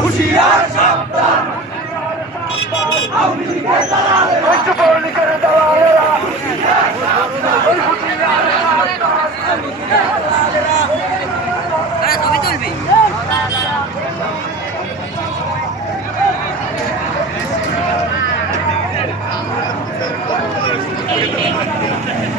হুশিয়ার সাবধান আওয়ামী লীগের দালালেরা ঐক্যবদ্ধ করে দালালেরা হুশিয়ার সাবধান ঐক্যবদ্ধ করে দালালেরা ハハハハ!